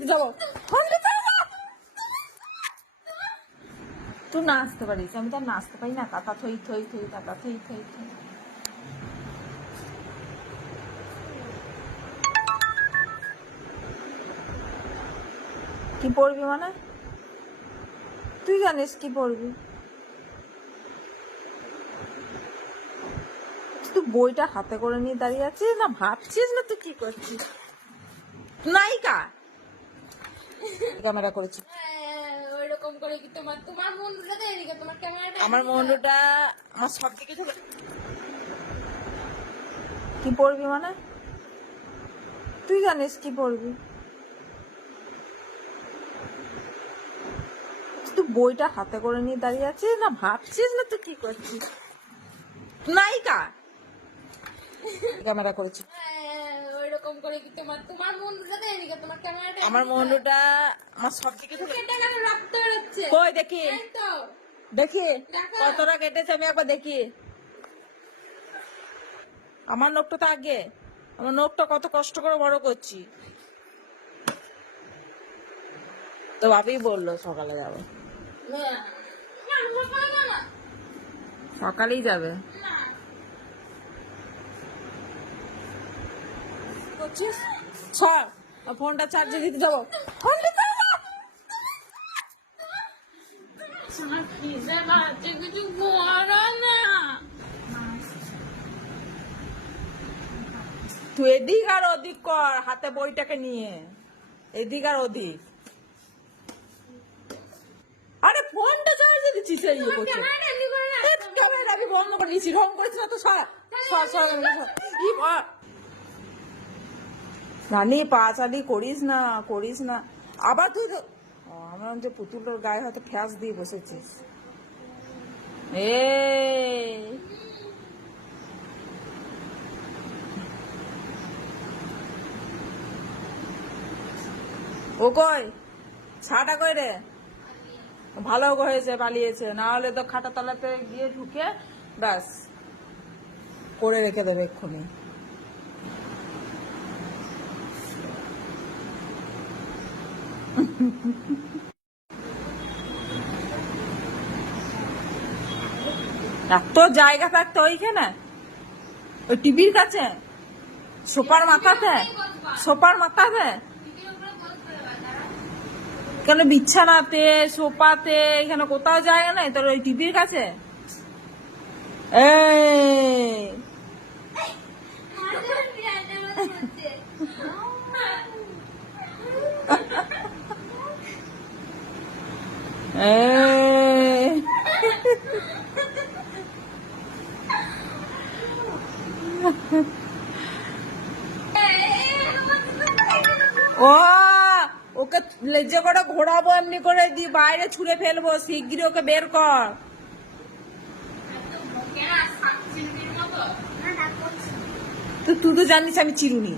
দিতে যাবো। তুই নাচতে পারিস, আমি তো আর নাচতে পারি না। কাতা থই থই থই, কাতা থই থই থই। কি পড়বি মানে? তুই জানিস কি পড়বি? তুই বইটা হাতে করে নিয়ে দাঁড়িয়ে আছিস না ভাবছিস না তুই কি করছিস? নায়িকা ক্যামেরা করেছি। ওইরকম করে কি তোমার বন্ধুটা দেয় নাকি? তোমার ক্যামেরাটা আমার বন্ধুটা আমার সব দিকে চলে। কি পড়বি মানে? তুই জানিস কি পড়বি? তুই বইটা হাতে করে নিয়ে দাঁড়িয়ে আছিস না ভাবছিস না তুই কি করছিস? নায়িকা ক্যামেরা করেছি। ওইরকম করে কি তোমার বন্ধুটা দেয় নাকি? তোমার ক্যামেরাটা আমার বন্ধুটা আমার সব দিকে চলে। কেটে গেল, রক্ত বেরোচ্ছে। কই দেখি, এই তো দেখি দেখো। কতটা কেটেছে আমি একবার দেখি। আমার নখটা তো আগে, আমার নখটা কত কষ্ট করে বড় করছি। তো ভাবি বললো সকালে যাবে, সকালেই যাবে। করছিস সর, ফোনটা চার্জে দিতে যাবো। কিছু বলো না। তুই এদিক আর ওদিক কর হাতে বইটাকে নিয়ে, এদিক আর ওদিক। আরে ফোনটা চার্জে দিচ্ছিস এই ইয়ে করছে। ক্যামেরা আমি বন্ধ করে দিয়েছি, রং করেছি না তো। সর সর সর সর। রানী পাঁচালি করিস না, করিস না। আবার তুই তো আমার যে পুতুলের গায়ে হয়তো ফ্যাস দিয়ে বসেছিস। ও কই ছাটা কই রে? ভালো হয়েছে পালিয়েছে, না হলে তো খাটা তলাতে গিয়ে ঢুকে ব্যাস করে রেখে দেবে এক্ষুনি। এত জায়গা থাকতো ওইখানে, ওই টিভির কাছে, সোফার মাথাতে, সোফার মাথাতে কেন? বিছানাতে, সোফাতে, এখানে কোথাও জায়গা নাই তোর? ওই টিভির কাছে। ও ওকে লেজে করে ঘোরাবো, এমনি করে দি বাইরে ছুঁড়ে ফেলবো। শিগগিরই ওকে বের কর। তুই তো জানিস আমি চিরুনি।